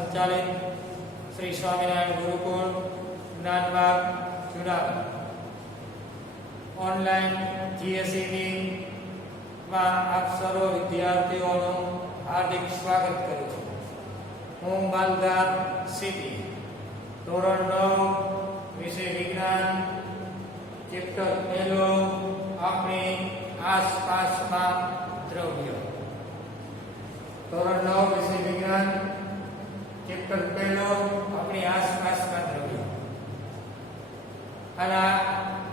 સંચાલિત શ્રી સ્વામિનારાયણ ગુરુકુળ જ્ઞાનબાગ જુનાગઢ ઓનલાઈન જીએસઈની માં આપ સર્વ વિદ્યાર્થીઓનું હાર્દિક સ્વાગત કરું છું. હું માલદાર સીપી ધોરણ 9 વિષય વિજ્ઞાન ચેપ્ટર 1 આપણી આસપાસના દ્રવ્યો. ધોરણ 9 વિષય વિજ્ઞાન ચેપ્ટર 1 આપણી આસપાસના દ્રવ્યો. અને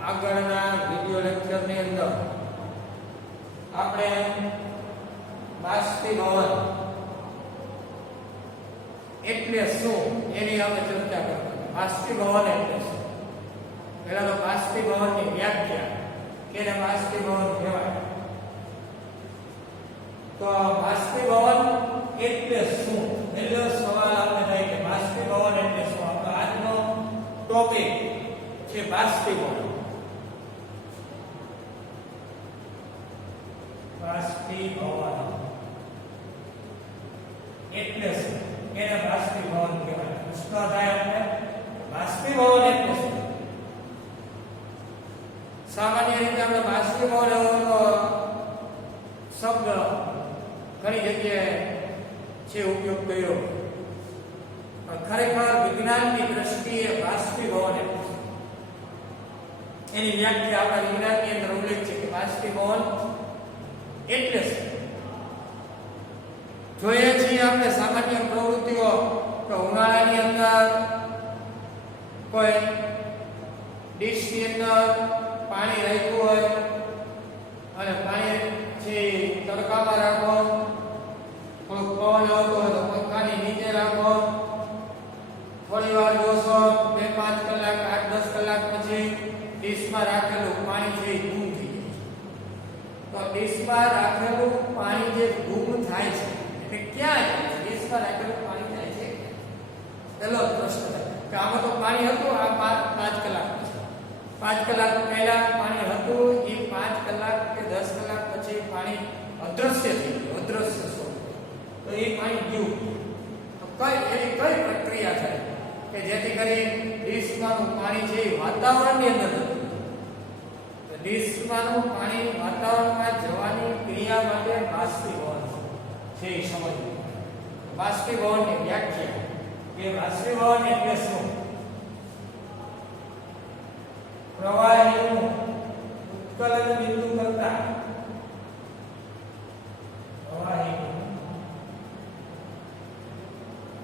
આગળના વિડિયો લેક્ચરની અંદર આપણે બાષ્પીભવન એટલે શું એની આપણે ચર્ચા કરતા. બાષ્પીભવન એટલે શું? પહેલા તો બાષ્પીભવનની વ્યાખ્યા કેને બાષ્પીભવન કહેવાય. તો બાષ્પીભવન એટલે શું પહેલો સવાલ આપણે થાય કે બાષ્પીભવન એટલે શું. આપણો આજનો ટોપિક છે બાષ્પીભવન. બાષ્પીભવન એટલે શું એને બાષ્પીભવન કહેવાય. પ્રશ્ન થાય આપણે બાષ્પીભવન એટલે શું. સામાન્ય રીતે આપણે બાષ્પીભવન શબ્દ ઘણી જગ્યાએ છે ઉપયોગ કર્યો, પણ ખરેખર વિજ્ઞાનની દ્રષ્ટિએ બાષ્પીભવન એટલે શું એની વ્યાખ્યા આપણા વિજ્ઞાનની અંદર ઉલ્લેખ છે કે બાષ્પીભવન એટલે શું. જોઈએ છીએ આપણે સામાન્ય પ્રવૃત્તિઓ તો ઉનાળાની અંદર કોઈ ડીશની અંદર પાણી રાખ્યું હોય અને પાણી છે તડકામાં રાખો, થોડુંક પવન આવતો હોય તો પંખાની નીચે રાખો. થોડી વાર જોશો 2-5 કલાક 8-10 કલાક પછી ડીશમાં રાખેલું પાણી છે ગુમ થઈ જાય. તો ડીશમાં રાખેલું પાણી જે ગુમ થાય છે એટલે ક્યાં જાય છે? ડીશમાં રાખેલું પાણી જાય છે. પેલો પ્રશ્ન કે આમાં તો પાણી હતું આ 5 કલાક પછી, 5 કલાક પહેલા પાણી હતું, એ 5 કલાક કે 10 કલાક પછી પાણી અદ્રશ્ય થઈ ગયું, અદ્રશ્ય સ્વરૂપે. તો એ પાણી ગયું. તો એની કઈ પ્રક્રિયા થાય કે જેથી કરી ડીશમાંનું પાણી છે એ વાતાવરણની અંદર હતું. ડીશમાંનું પાણી વાતાવરણમાં જવાની ક્રિયા માટે બાષ્પીભવન છે એ સમજવું. બાષ્પીભવનની વ્યાખ્યા કે બાષ્પીભવન એટલે શું. પ્રવાહીનું ઉત્કલન બિંદુ કરતા પ્રવાહીનું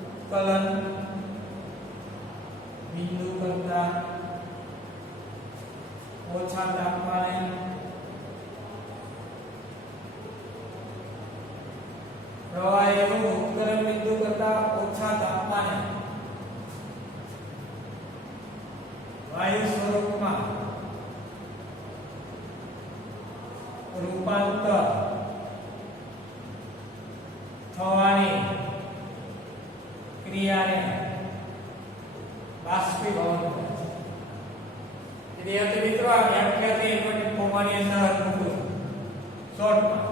ઉત્કલન બિંદુ કરતા ઓછા તાપમાને પ્રવાહીનું ઉત્કલન બિંદુ કરતા ઓછા તાપમાને વાયુ સ્વરૂપમાં રૂપાંતર થવાની ક્રિયાને બાષ્પીભવન કહે છે. વિદ્યાર્થી મિત્રો, આ વ્યાખ્યાથી ઇન્વર્ટેડ કોમાની અંદર મૂકું શોર્ટમાં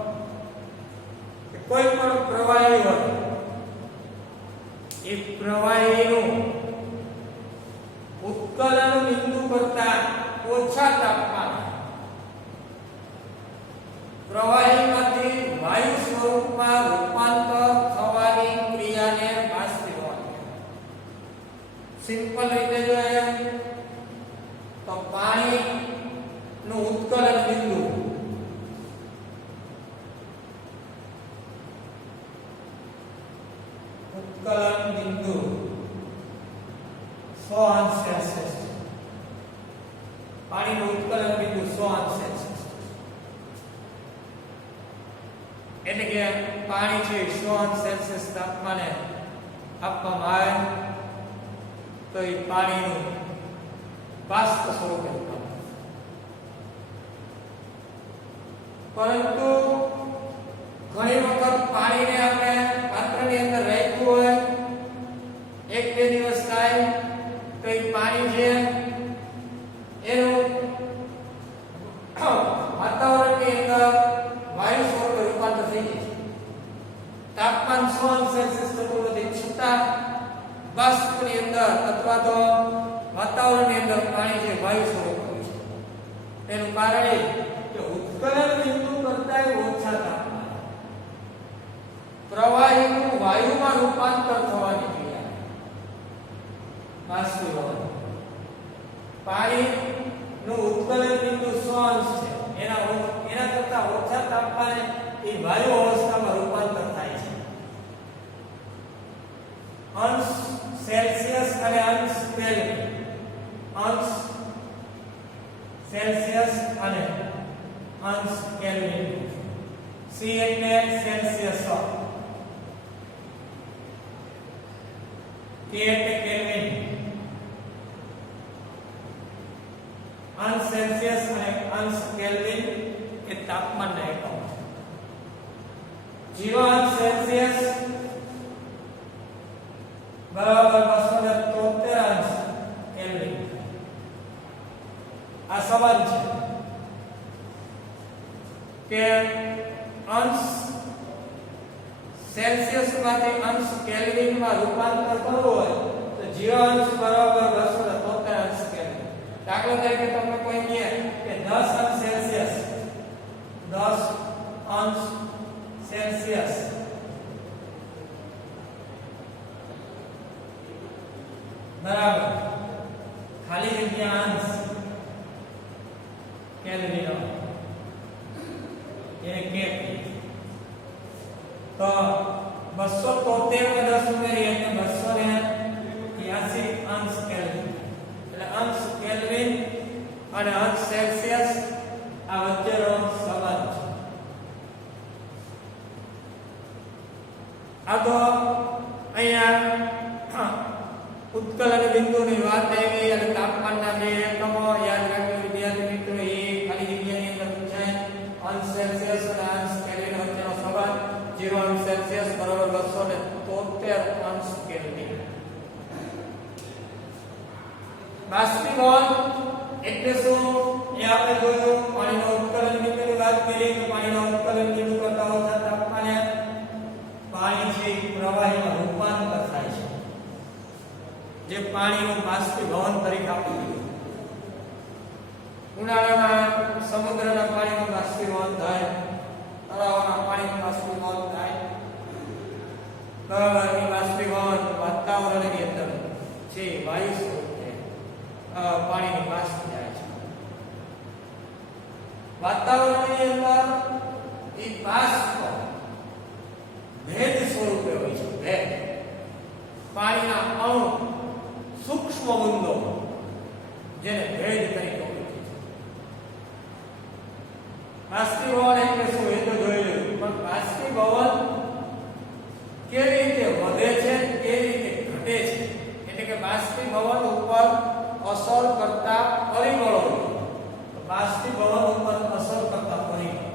કે કોઈ પણ પ્રવાહી હોય એ પ્રવાહીનું ઉત્કલન બિંદુ કરતા ઓછા તાપમાને પ્રવાહીમાંથી વાયુ સ્વરૂપમાં રૂપાંતર થવાની ક્રિયાને બાષ્પીભવન કહેવાય. સિમ્પલ રીતે જોઈએ તો પાણીનું ઉત્કલન બિંદુ બિંદુ 100 અંશ સેલ્સિયસ. પાણીનું ઉત્કલન બિંદુ 100 અંશ સેલ્સિયસ એટલે કે પાણી છે 100 અંશ સેલ્સિયસ તાપમાને આપવામાં આવે તો એ પાણીનું બાષ્પ સ્વરૂપે પરંતુ ઘણી વખત પાણીને આપણે પાત્રની અંદર રાખ્યું હોય, 1-2 દિવસ થાય તો એ પાણી છે એનું વાતાવરણની અંદર વાયુ સ્વરૂપે રૂપાંતર થઈ જાય છે. તાપમાન 100 અંશ સેલ્સિયસ થતું નથી છતાં બાષ્પની અંદર અથવા તો વાતાવરણની અંદર પાણી જે વાયુ સ્વરૂપે હોય છે. એનું કારણ એ કે ઉત્કલન બિંદુ કરતાં ઓછા તાપમાને પ્રવાહીનું વાયુમાં રૂપાંતર થવાની ક્રિયા બાષ્પીભવન. પાણીનું ઉત્કલન બિંદુ 100 અંશ છે. એના કરતાં ઓછા તાપમાને એ વાયુ અવસ્થામાં રૂપાંતર થાય છે. અંશ સેલ્સિયસ અને અંશ કેલ્વિન. અંશ સેલ્સિયસ અને અંશ કેલ્વિન. C એટલે સેલ્સિયસ, K એટલે કેલ્વિન. અંશ સેલ્સિયસ અને અંશ કેલ્વિન એ તાપમાનના એકમો છે. 0 અંશ સેલ્સિયસ બરાબર 273 અંશ કેલ્વિન. આ સંબંધ છે કે અંશ સેલ્સિયસ માંથી અંશ કેલ્વિન માં રૂપાંતર કરવું હોય તો 0 અંશ બરાબર 273 અંશ કેલ્વિન. દાખલા તરીકે તમને કોઈ કહે કે 10 અંશ સેલ્સિયસ 10 અંશ સેલ્સિયસ બરાબર ખાલી જગ્યા અંશ કેલ્વિન એને કે તો 273 માં 10 ઉમેરી એટલે 283 અંશ કેલ્વિન. એટલે અંશ કેલ્વિન અને અંશ સેલ્સિયસ આ વચ્ચેનો સંબંધ છે. આ તો અહીંયા ઉત્કલન બિંદુની વાત આવી અને તાપમાનના જે એકમો યાદ રાખજો વિદ્યાર્થી મિત્રો. એ ખાલી જગ્યાની અંદર પૂછાય. અંશ સેલ્સિયસ અને અંશ કેલ્વિન વચ્ચેનો સંબંધ 0 અંશ સેલ્સિયસ બરાબર 273 અંશ કેલ્વિન. બાષ્પીભવન એટલે શું એ આપણે જોયું. પાણીનો ઉત્કલન બિંદુની વાત કરી તો પાણીના ઉત્કલન બિંદુ કરતાં ઓછા તાપમાને પાણી છે પ્રવાહીમાં રૂપાંતર થાય છે, જે પાણીનું બાષ્પીભવન તરીકે આપણે જોયું. ઉનાળામાં સમુદ્રના પાણીનું બાષ્પીભવન થાય, તળાવના પાણીનું બાષ્પીભવન થાય. બરાબર. એ બાષ્પીભવન વાતાવરણની અંદર છે વાયુ સ્વરૂપે પાણીનું બાષ્પ જાય છે. વાતાવરણની અંદર એ બાષ્પ ભેજ સ્વરૂપે હોય છે. ભેજ પાણીના અણુ સૂક્ષ્મ બુંદો જેને ભેજ તરીકે ઓળખે છે. બાષ્પીભવન એટલે શું એ તો જોઈ લીધું, પણ બાષ્પીભવન કેવી રીતે વધે છે કેવી રીતે ઘટે છે એટલે કે બાષ્પીભવન ઉપર અસર કરતા પરિબળો. બાષ્પીભવન ઉપર અસર કરતા પરિબળો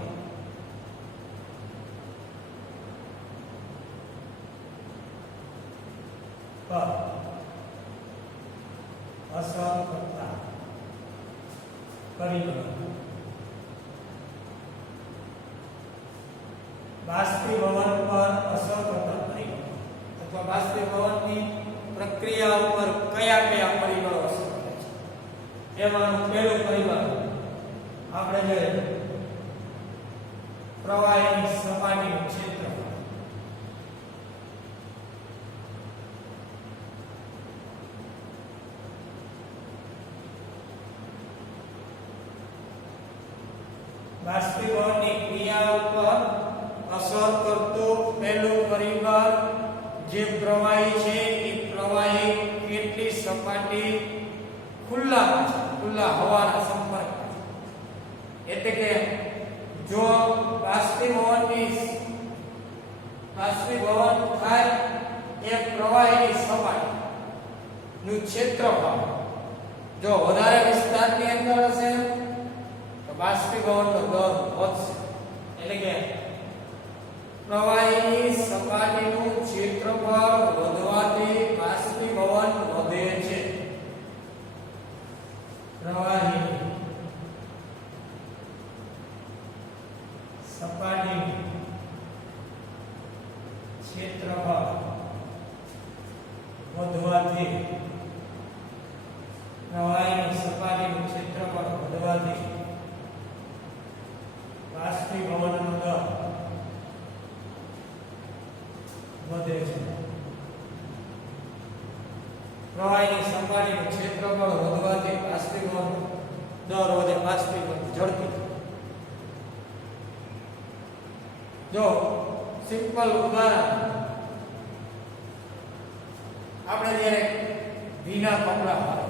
પર અસર કરતા પરિબળો. બાષ્પીભવન પર અસર કરતા પરિબળો અથવા બાષ્પીભવનની પ્રક્રિયા ઉપર કયા કયા પરિબળો અસર કરે છે. એમાંનું પહેલું પરિબળ આપણે જોઈએ પ્રવાહીની સપાટીનું ક્ષેત્રફળ. બાષ્પીભવનની ક્રિયા ઉપર અસર કરતું પહેલું પરિબળ જે પ્રવાહી છે એ પ્રવાહી કેટલી સપાટી ખુલ્લા હવાના સંપર્ક. એટલે કે જો બાષ્પીભવન થાય એ પ્રવાહીની સપાટીનું ક્ષેત્રફળ જો વધારે વિસ્તારની અંદર હશે તો બાષ્પીભવનનો દર વધશે. એટલે કે પ્રવાહીની સપાટીનું ક્ષેત્રફળ વધવાથી બાષ્પીભવન વધે છે. પ્રવાહીની સપાટીનું ક્ષેત્રફળ વધવાથી પ્રવાહીની સપાટીનું ક્ષેત્રફળ વધવાથી બાષ્પીભવનનો દર વધે છે. પ્રવાહીની સપાટીનું ક્ષેત્રફળ વધવાથી બાષ્પીભવન દર વધે. બાષ્પીભવન ઝડપી. જો સિમ્પલ ઉદાહરણ, આપણે જ્યારે ભીના કપડા હોય,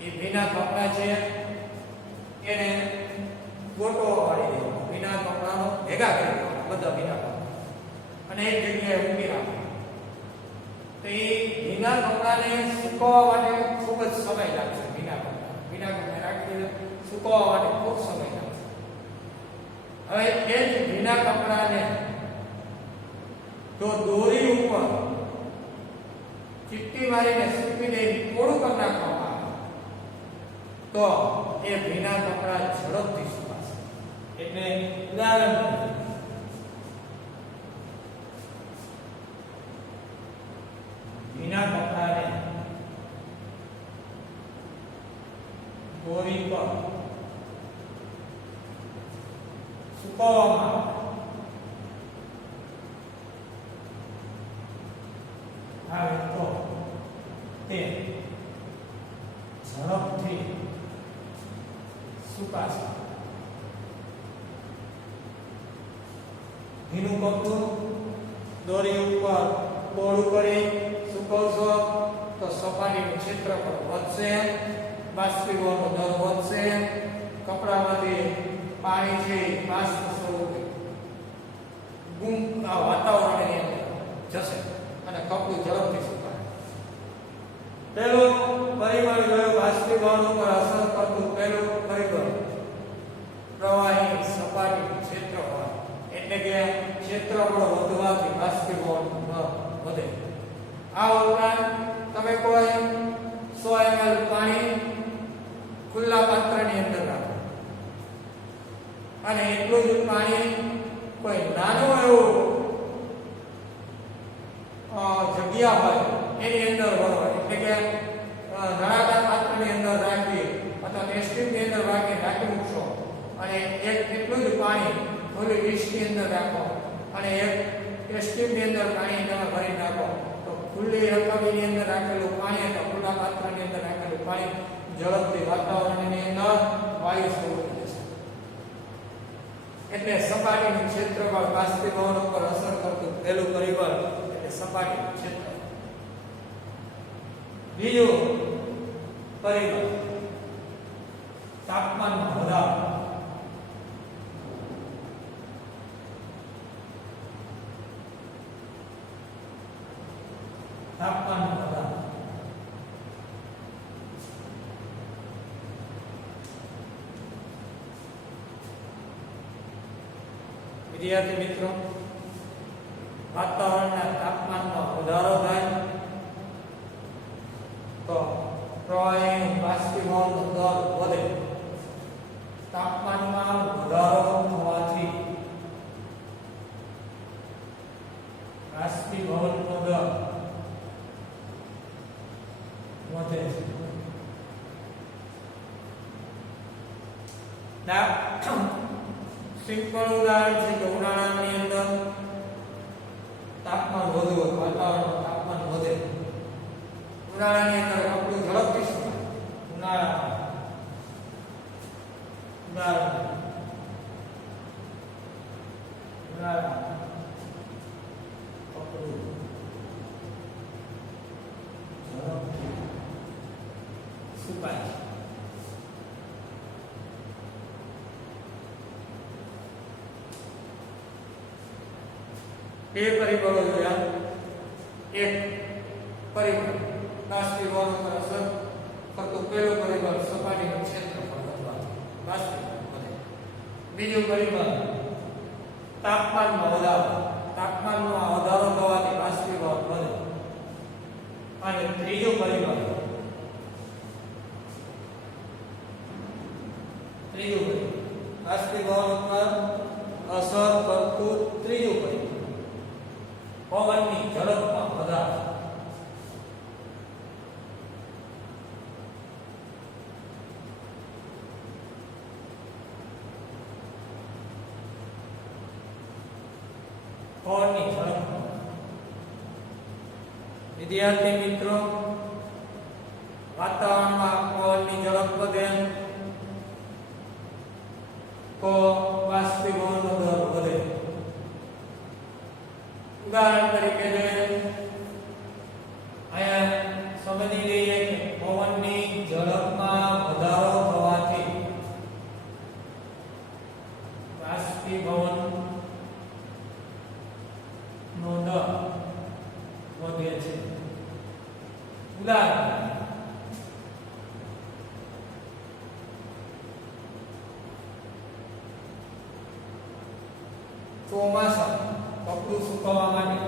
એ ભીના કપડા છે એને ગોટો વાળી દેવાનો. ભીના કપડાનો ભેગા કરી દેવાના, બધા ભીના કપડા, અને એક જગ્યાએ મૂકી રાખવાના. તો એ ભીના કપડાને સુકવવા માટે ખૂબ જ સમય લાગશે. ભીના કપડા રાખી દે, સુકવવા માટે ખૂબ સમય લાગશે. હવે એ જ ભીના કપડાને જો દોરી ઉપર ચીપટી મારીને સૂકવી દે, થોડું કરી નાખવામાં આવે તો એ ભીના કપડા ઝડપથી સુકાશે. એટલે ઉદાહરણ તરીકે ભીના કપડાને દોરી પર સુકવવામાં આવે તો તે ઝડપથી સુકાશે. ભીનું કપડું દોરી ઉપર કોળું કરી સુકવશો તો સપાટીનું ક્ષેત્રફળ વધશે, બાષ્પીભવનનો દર વધશે, કપડામાંથી પાણી છે બાષ્પ સ્વરૂપે વાતાવરણની અંદર જશે અને કપડું ઝડપથી સુકાય. પહેલું પરિબળ જોયું બાષ્પીભવન ઉપર અસર કરતું પહેલું પરિબળ પ્રવાહી સપાટીનું ક્ષેત્રફળ, એટલે કે ક્ષેત્રફળ વધવાથી બાષ્પીભવન વધે. આ ઉપરાંત તમે કોઈ 100 ml પાણી ખુલ્લા પાત્રની અંદર રાખો અને એટલું જ પાણી કોઈ નાનું એવું જગ્યા હોય એની અંદર ભરો, એટલે કે નળાકાર પાત્રની અંદર રાખી અથવા ટેસ્ટિંગની અંદર રાખી મૂકશો અને એક એટલું જ પાણી ખુલ્લી ડીશની અંદર રાખો અને એક ટેસ્ટિંગની અંદર પાણી તમે ભરી નાખો તો ખુલ્લી રકાબીની અંદર રાખેલું પાણી અથવા ખુલ્લા પાત્રની અંદર રાખેલું પાણી ઝડપથી વાતાવરણની અંદર વાયુ સ્વરૂપે જશે. એટલે સપાટીનું ક્ષેત્રફળ બાષ્પીભવન ઉપર અસર કરતું પહેલું પરિબળ એટલે સપાટીનું ક્ષેત્રફળ. બીજું પરિબળ તાપમાનમાં વધારો. તાપમાનમાં વધારો વિદ્યાર્થી મિત્રો, વાતાવરણના તાપમાનમાં વધારો થાય તો પ્રવાહીનું બાષ્પીભવનનો દર વધે. તાપમાનમાં વધારો થવાથી બાષ્પીભવનનો દર વધે છે. સિમ્પલ ઉદાહરણ છે કે ઉનાળાની અંદર તાપમાન વધુ હોય, વાતાવરણનું તાપમાન વધે, ઉનાળાની અંદર કપડું ઝડપથી સુકાય. ઉનાળા કપડું ઝડપથી સુકાય. બે પરિબળો જોયા. એક પરિબળ બાષ્પીભવન પર અસર કરતું પહેલું પરિબળ સપાટીનું ક્ષેત્રફળ વધવાથી બાષ્પીભવન વધે. બીજું પરિબળ તાપમાનમાં વધારો. તાપમાનમાં વધારો થવાથી બાષ્પીભવન વધે. અને ત્રીજું પરિબળ બાષ્પીભવન પર અસર કરતું ત્રીજું પરિબળ પવનની ઝડપમાં વધારો. વિદ્યાર્થી મિત્રો, વાતાવરણમાં પવનની ઝડપ વધે તો બાષ્પીભવનનો દર વધે. ઉદાહરણ તરીકે અહીંયા સમજી લઈએ કે પવનની ઝડપમાં વધારો થવાથી બાષ્પીભવનનો દર વધે છે. ઉદાહરણ ચોમાસા કપડું સુકવવા માટે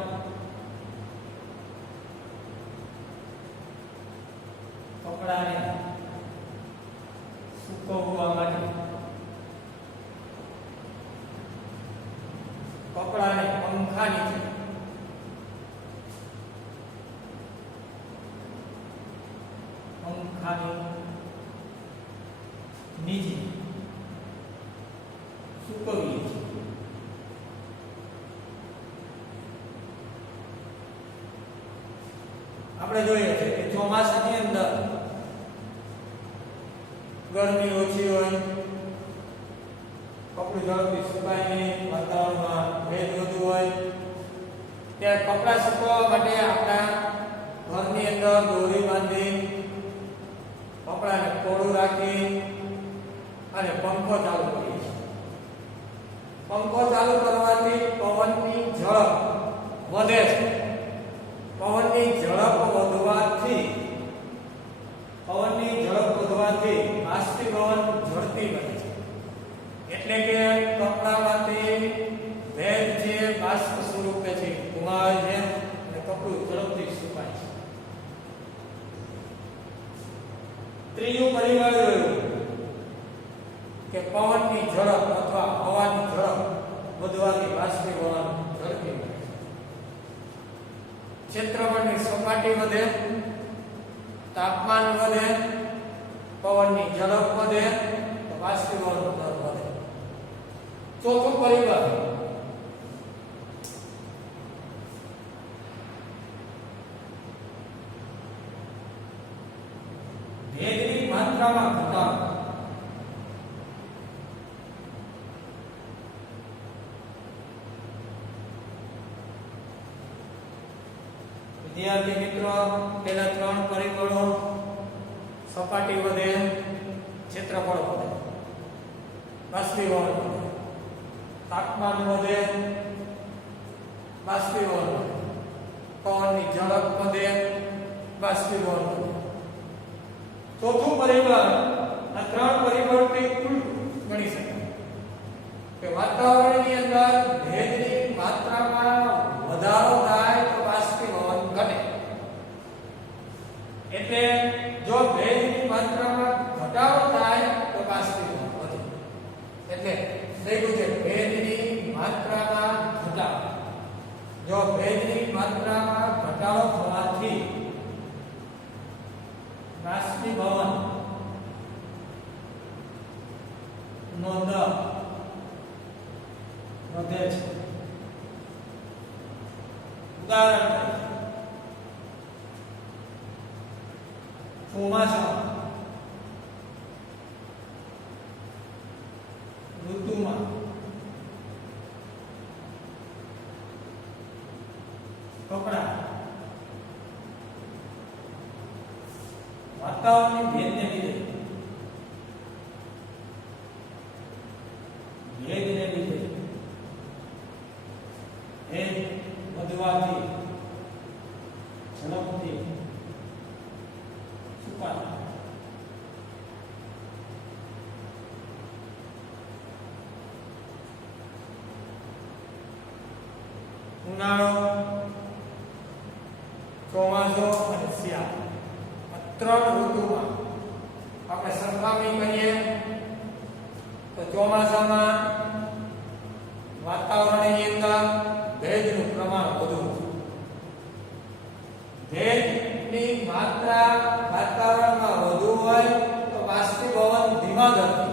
કપડાને સુકવવા માટે કપડાને પંખા નીચે નીચે સુકવીએ છીએ. આપણે જોઈએ છે કે ચોમાસાની અંદર ગરમી ઓછી હોય, કપડું ઝડપથી સુકાય નહીં, વાતાવરણમાં ભેજ વધુ હોય, ત્યારે કપડાં સુકવવા માટે આપણા ઘરની અંદર દોરી બાંધી કપડાને કોળું રાખી અને પંખો ચાલુ કરીએ છીએ. પંખો ચાલુ કરવાથી પવનની ઝડપ વધે છે. પવનની ઝડપ વધવાથી બાષ્પીભવન ઝડપી બને છે. એટલે કે કપડામાંથી ભેજ છે બાષ્પ સ્વરૂપે છે ઘુમાવે છે અને કપડું ઝડપથી સુકાય છે. ત્રીજું પરિબળ જોયું કે પવનની ઝડપ અથવા હવાની ઝડપ વધવાથી બાષ્પીભવન ઝડપી બને છે. ક્ષેત્રફળની સપાટી વધે, તાપમાન વધે, પવનની ઝડપ વધે તો બાષ્પીભવનનો દર વધે. ચોથું પરિબળ ભેજની માત્રામાં ઘટાડો. વિદ્યાર્થી મિત્રો, પેલા ત્રણ પરિબળો સપાટી વધે, ક્ષેત્રફળ વધે, બાષ્પીભવન વધે, તાપમાન વધે, બાષ્પીભવન વધે, પવનની ઝડપ વધે, બાષ્પીભવન વધે. ચોથું પરિબળ આ ત્રણ પરિબળથી ઉલટું ગણી શકાય કે વાતાવરણની અંદર ભેજની માત્રામાં વધારો થાય તો બાષ્પીભવન ઘટે. એટલે જો ભેજની માત્રામાં ઘટાડો થાય તો બાષ્પીભવન વધે. એટલે થઈ ગયું છે ભેજની માત્રામાં ઘટાડો. જો ભેજની માત્રામાં ઘટાડો થવાથી બાષ્પીભવન નો દર વધે છે. ઉદાહરણ ચોમાસા ઋતુમાં કપડા વાતાવરણની ભેજને લીધે ભેજ વધવાથી ઝડપથી સુકાય. ઉનાળો, ચોમાસું અને શિયાળો ત્રણ ઋતુમાં આપણે સરખામણી કરીએ તો ચોમાસામાં વાતાવરણની અંદર ભેજનું પ્રમાણ વધુ છે. ભેજની માત્રા વાતાવરણમાં વધુ હોય તો બાષ્પીભવન ધીમા ગતિએ,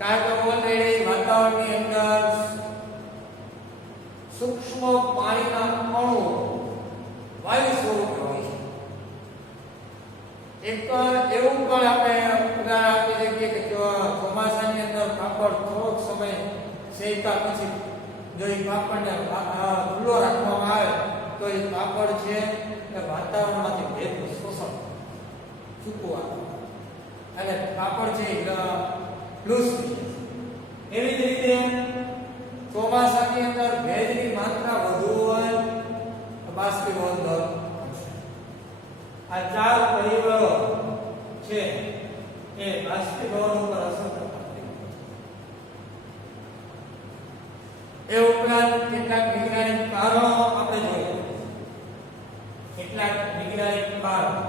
કારણ કે ઓલરેડી વાતાવરણની અંદર સૂક્ષ્મ પાણીના અણુઓ શેકા પછી જો એ પાપડને ખુલ્લો રાખવામાં આવે તો એ પાપડ છે એ વાતાવરણમાંથી ભેજનું શોષણ ચૂકવું આપે અને પાપડ છે એ લૂઝ થઈ જાય. એવી જ રીતે ચોમાસાની અંદર ભેજની માત્રા વધુ હોય તો બાષ્પીભવન દર ઘટશે. આ ચાર પરિબળો છે એ બાષ્પીભવન ઉપર અસર કરતા હોય. એ ઉપરાંત કેટલાક વૈજ્ઞાનિક કારણો આપણે જોઈએ. કેટલાક વૈજ્ઞાનિક કારણો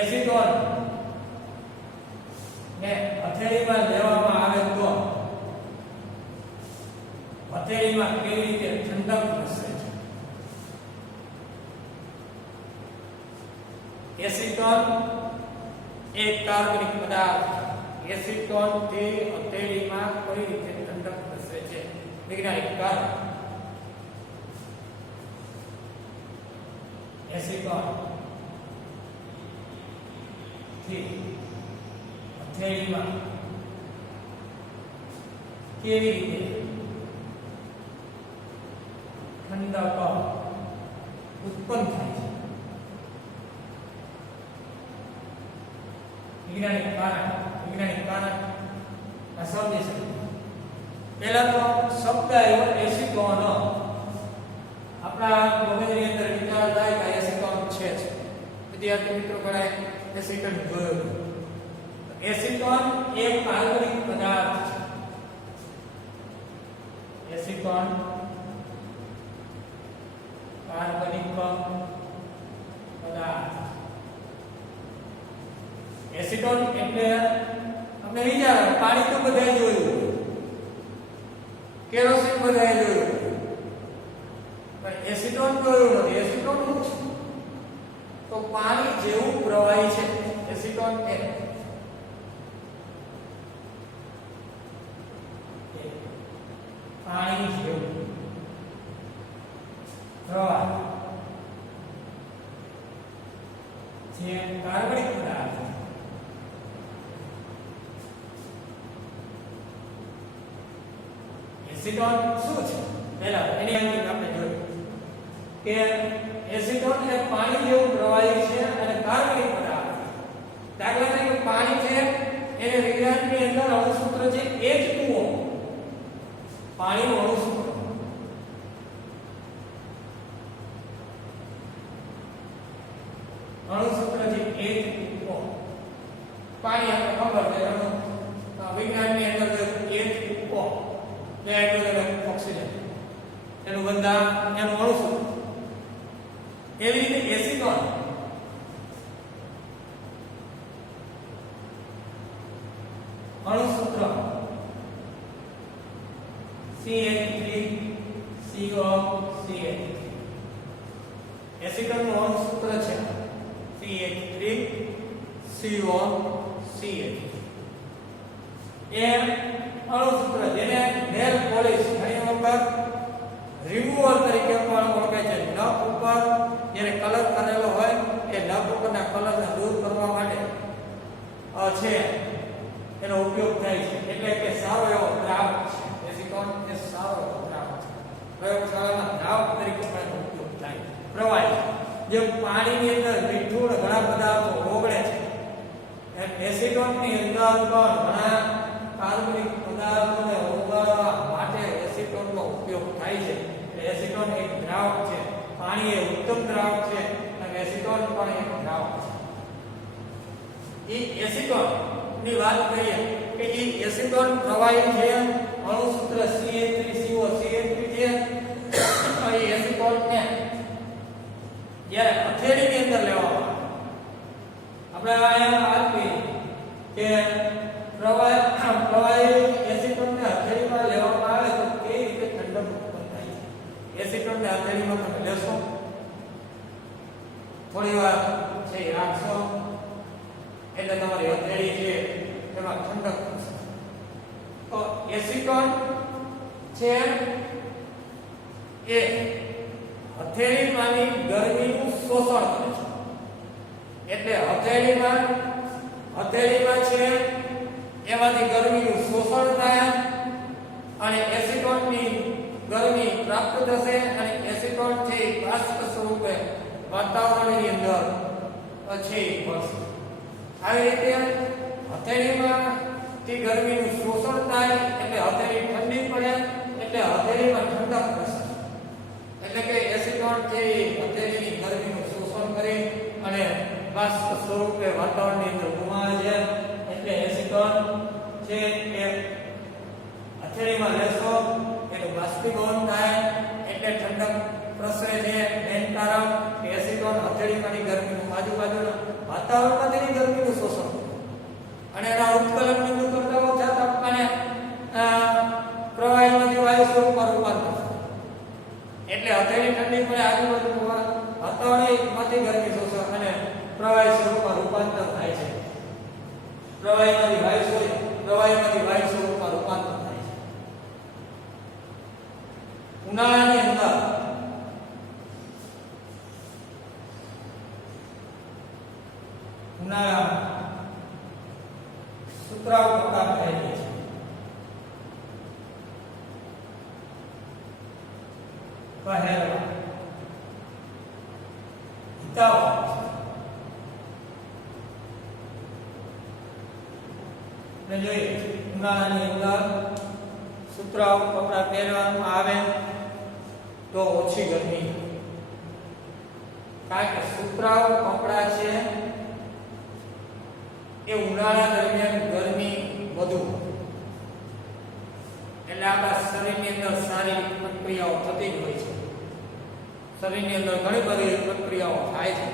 એસિટોન ને હથેળીમાં લેવામાં આવે તો હથેળીમાં કેવી રીતે ઠંડક પ્રસરે છે. એસિટોન એક કાર્બનિક પદાર્થ. એસિટોન થી હથેળીમાં કઈ રીતે ઠંડક પ્રસરે છે વૈજ્ઞાનિક કારણ. એસિટોન થી હથેળીમાં કેવી રીતે ઠંડક ઉત્પન્ન થાય છે વૈજ્ઞાનિક કારણ સમજી શકે. પહેલા તો શબ્દ આવ્યો એસિટોન. આપણા મગજની અંદર વિચાર થાય કે એસિટોન છે. વિદ્યાર્થી મિત્રો ઘણા એસિટોન જોયો. એસિટોન એક કાર્બનિક પદાર્થ છે. એસિટોન કાર્બનિક પદાર્થ. એસિટોન એટલે આપણે વિચાર પાણી તો બધાએ જોયું, કેરોસીન બધાએ જોયું, પણ એસિટોન જોયું નથી. એસિટોન શું છે? તો પાણી જેવું પ્રવાહી છે. એસિટોન એ પાણી જેવું પ્રવાહી જે કાર્બનિક પદાર્થ. એસિટોન શું છે? પહેલા એની અંગે આપણે જોયું કે એસિટોન એ પાણી જેવું પ્રવાહી છે અને કાર્બનિક પદાર્થ. દાખલા તરીકે પાણી છે એને વિજ્ઞાનની અંદર અણુસૂત્ર છે H2O. પાણીનું અણુસૂત્ર છે H2O. પાણી આપણે ખબર છે વિજ્ઞાનની અંદર H2O નાઇટ્રોજન ઓક્સિજન એનું બંધારણ એનું અણુસૂત્ર. એવી રીતે એસિટોન અણુસૂત્ર CH3COCH. એસિટોન નું અણુસૂત્ર છે CH3COCH. એ અણુસૂત્ર જેને નેલ પોલિશ ઘણી વખત રિમૂવર તરીકે પણ ઓળખાય છે. નખ ઉપર જ્યારે કલર કરેલો હોય એ નખ ઉપરના કલરને દૂર કરવા માટે છે એનો ઉપયોગ થાય છે. એટલે કે સારો એવો દ્રાવક છે. એસિટોન એ સારો એવો દ્રાવક છે. પ્રયોગશાળાના દ્રાવક તરીકે પણ એનો ઉપયોગ થાય. પ્રવાહી જે પાણીની અંદર મીઠું ઘણા પદાર્થો ઓગળે છે એમ એસિટોનની અંદર પણ ઘણા કાર્બનિક પદાર્થોને ઓગાળવા માટે એસિટોનનો ઉપયોગ થાય છે. એસિટોન એક દ્રાવક છે. પાણી એ ઉત્તમ દ્રાવક છે અને એસિટોન પણ એક દ્રાવક છે. એ એસિટોન ની વાત કરીએ કે એ એસિટોન પ્રવાહી છે. અણુસૂત્ર CH3CO CH3 છે. એ એસિટોનને જ્યારે હથેળીની અંદર લેવામાં આપણે અહીંયા વાત કરીએ કે પ્રવાહી એસિટોનને હથેળીમાં લેવામાં આવે તો કેવી રીતે ઠંડક ઉત્પન્ન થાય છે. એસિટોનને હથેળીમાં તમે લેશો, થોડી વાર છે રાખશો એટલે તમારી હથેળી છે એમાં ઠંડક થશે. તો એસિટોન છે એ હથેળીમાંની ગરમીનું શોષણ કરે છે. એટલે હથેળીમાં છે એમાંથી ગરમીનું શોષણ થાય અને એસિટોનની ગરમી પ્રાપ્ત થશે અને એસિટોન છે બાષ્પ સ્વરૂપે વાતાવરણની અંદર પછી ભળશે. આવી રીતે હથેળીમાં થી ગરમીનું શોષણ થાય એટલે હથેળી ઠંડી પડે એટલે હથેળીમાં ઠંડક થશે. એટલે કે એસિટોન છે હથેળીની ગરમીનું શોષણ કરી અને બાષ્પ સ્વરૂપે વાતાવરણની અંદર ગુમાવે છે. એટલે એસિટોન છે એ હથેળીમાં લેશો એનું બાષ્પીભવન થાય એટલે ઠંડક પ્રસરે છે. મેન કારણ કે એસિટોન હથેળીમાંની ગરમીનું આજુબાજુના વાતાવરણમાંની ગરમીનું શોષણ અને એના ઉત્કલન બિંદુ કરતા ઓછા તાપમાને પ્રવાહીમાંથી વાયુ સ્વરૂપમાં રૂપાંતર થાય. એટલે હથેળી ઠંડી પડે આજુબાજુ વાતાવરણમાંથી ગરમી શોષણ અને પ્રવાહી સ્વરૂપમાં રૂપાંતર થાય છે. પ્રવાહીમાંથી વાયુ સ્વરૂપમાં રૂપાંતર થાય છે. ઉનાળાની અંદર સુતરાઉ કપડાં પહેરીએ છીએ. પહેરવા હિતાવ ને જોઈએ ઉનાળાની અંદર સુતરાઉ કપડાં પહેરવામાં આવે તો ઓછી ગરમી, કારણ કે સુતરાઉ કપડાં છે એ ઉનાળા દરમિયાન ગરમી વધુ એટલે આપણા શરીરની અંદર સારી પ્રક્રિયાઓ થતી જ હોય છે. શરીરની અંદર ઘણી બધી પ્રક્રિયાઓ થાય છે.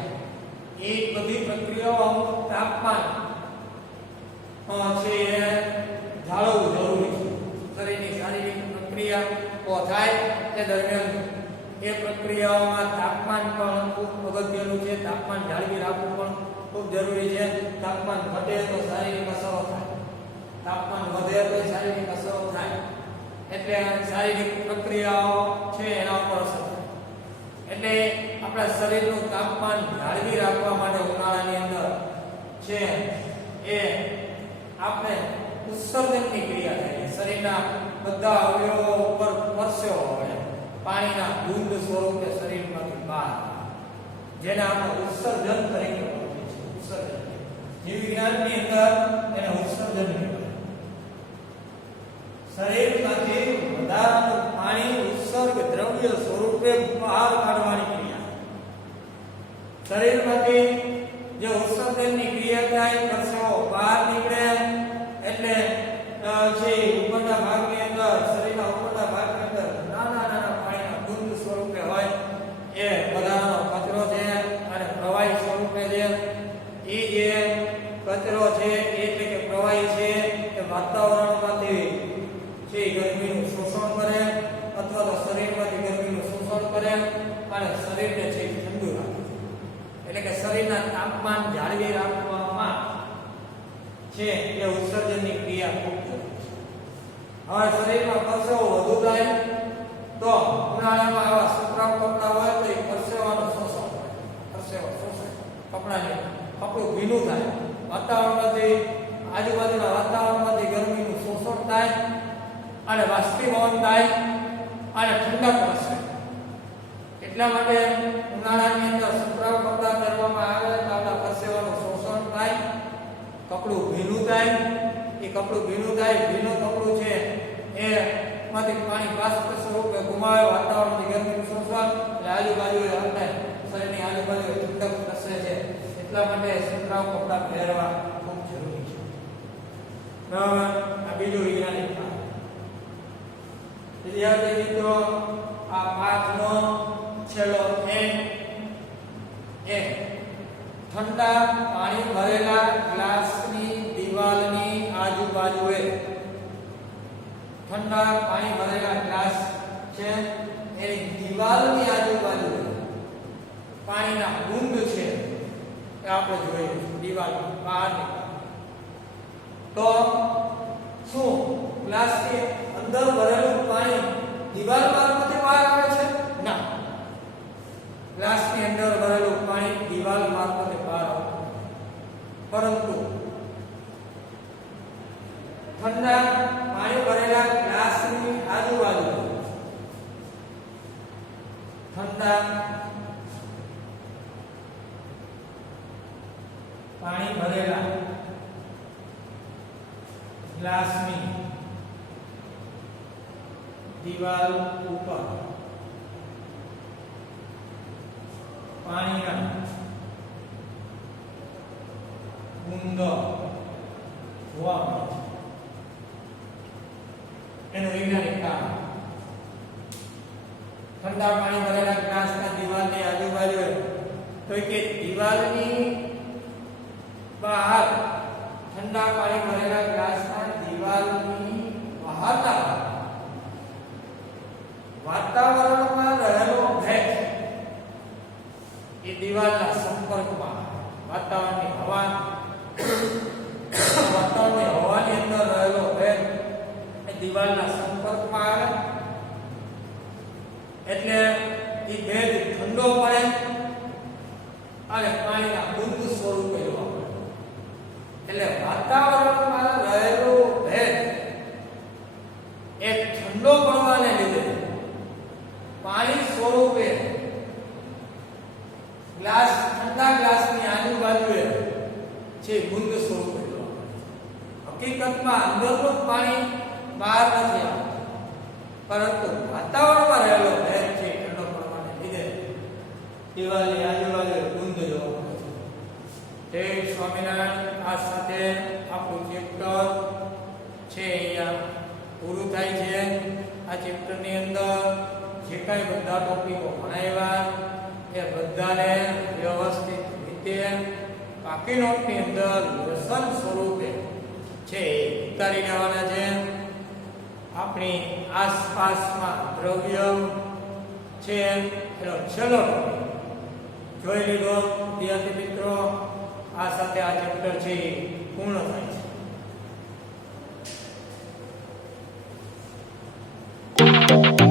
એ બધી પ્રક્રિયાઓ અમુક તાપમાન છે એ જાળવવું જરૂરી છે. શરીરની શારીરિક પ્રક્રિયાઓ થાય તે દરમિયાન એ પ્રક્રિયાઓમાં તાપમાન પણ ખૂબ અગત્યનું છે. તાપમાન જાળવી રાખવું પણ ખૂબ જરૂરી છે. તાપમાન ઘટે તો શારીરિક અસરો થાય, તાપમાન વધે તો શારીરિક અસરો થાય. એટલે શારીરિક પ્રક્રિયાઓ છે એના ઉપર અસર થાય. એટલે આપણા શરીરનું તાપમાન જાળવી રાખવા માટે ઉનાળાની અંદર છે એ આપણે ઉત્સર્જનની ક્રિયા થાય. શરીરના બધા અવયવો ઉપર પરસેવો વળે, પાણીના બુંદ સ્વરૂપે શરીરમાંથી બહાર, જેને આપણે ઉત્સર્જન તરીકે ઓળખીએ છીએ. ઉત્સર્જન જીવ વિજ્ઞાનની અંદર એને ઉત્સર્જન કહેવાય. શરીરમાંથી વધારાનું પાણી ઉત્સર્ગ દ્રવ્ય સ્વરૂપે બહાર કાઢવાની ક્રિયા. શરીરમાંથી જે ઉત્સર્જનની ક્રિયા થાય, પરસેવો બહાર નીકળે એટલે જે ઉપરના ભાગની અંદર, શરીરના ઉપરના ભાગની અંદર નાના નાના પાણીના બુંદ સ્વરૂપે હોય એ વધારાનો કચરો છે અને પ્રવાહી સ્વરૂપે છે. એ જે કચરો છે એટલે કે પ્રવાહી છે એ વાતાવરણમાંથી જે ગરમીનું શોષણ કરે અથવા તો શરીરમાંથી ગરમીનું શોષણ કરે અને શરીરને છે ઠંડુ રાખે. એટલે કે શરીરના તાપમાન જાળવી રાખવામાં છે એ ઉત્સર્જનની ક્રિયા ખૂબ જરૂરી છે. હવે શરીરમાં પરસેવો વધુ થાય તો ઉનાળામાં આવા સુતરાઉ કપડાં હોય તો એ પરસેવાનું શોષણ થાય. પરસેવો શોષે કપડાને, કપડું ભીનું થાય, વાતાવરણમાંથી આજુબાજુના વાતાવરણમાંથી ગરમીનું શોષણ થાય અને બાષ્પીભવન થાય અને ઠંડક વસે. એટલા માટે ઉનાળાની અંદર સુતરાઉ કપડાં પહેરવામાં આવે તો આપણા પરસેવાનું શોષણ થાય, કપડું ભીનું થાય. એ કપડું ભીનું થાય, ભીનું કપડું છે એ માંથી પાણી બાષ્પ સ્વરૂપે ગુમાવે, વાતાવરણની ગરમીનું શોષણ એટલે આજુબાજુએ આપણે શરીરની આજુબાજુ ઠંડક પ્રસરે છે. એટલા માટે સુતરાઉ કપડાં પહેરવા ખૂબ જરૂરી છે. બરાબર. આ બીજું વૈજ્ઞાનિક પાઠ. વિદ્યાર્થી મિત્રો, આ પાઠનો છેલ્લો એ ઠંડા પાણી ભરેલા ગ્લાસની દિવાલની આજુબાજુએ, ઠંડા પાણી ભરેલા ગ્લાસ છે એની દિવાલની આજુબાજુએ પાણીના બુંદ છે એ આપણે જોઈએ દિવાલ બહાર. તો શું ગ્લાસની અંદર ભરેલું પાણી દિવાલ મારફતે બહાર આવે છે? ના. ગ્લાસની અંદર ભરેલું પાણી દિવાલ મારફતે બહાર આવતું, પરંતુ ઠંડા પાણી ભરેલા ગ્લાસની દીવાલ ઉપર પાણીના બૂંદો જોવા મળે છે. એનું વૈજ્ઞાનિક કારણ ઠંડા પાણી ભરેલા ગ્લાસના દિવાલની આજુબાજુ તો કે દિવાલની બહાર ઠંડા પાણી ભરેલા ગ્લાસના દિવાલની બહારના વાતાવરણમાં રહેલો ભેજ એ દિવાલના સંપર્કમાં વાતાવરણની હવાની અંદર રહેલો ભેજ એ દિવાલના સંપર્કમાં આવે એટલે એ ભેજ ઠંડો પડે અને પાણીના બુંદ સ્વરૂપે જોવા મળે. એટલે વાતાવરણમાં રહેલો ભેજ એ ઠંડો પડવાને લીધે પાણી સ્વરૂપે ઠંડા ગ્લાસની આજુબાજુએ છે બુંદ સ્વરૂપે જોવા મળે. હકીકતમાં અંદરનું પાણી બહાર નથી આવતું, પરંતુ વાતાવરણમાં રહેલો ભેજ છે ઠંડો પડવાને લીધે દિવાલની આજુબાજુ બુંદ જોવા મળે છે. જય સ્વામિનારાયણ. આ સાથે આપણું ચેપ્ટર છે અહીંયા પૂરું થાય છે. આ ચેપ્ટરની અંદર જે કાંઈ બધા ટોપિકો ભણાવ્યા એ બધાને વ્યવસ્થિત રીતે પાકી નોટની અંદર લેસન સ્વરૂપે છે ઉતારી લેવાના છે. આપણી આસપાસમાં દ્રવ્ય છે એનો છેલ્લો જોઈ લીધો વિદ્યાર્થી મિત્રો. આ સાથે આ ચેપ્ટર છે પૂર્ણ થાય છે.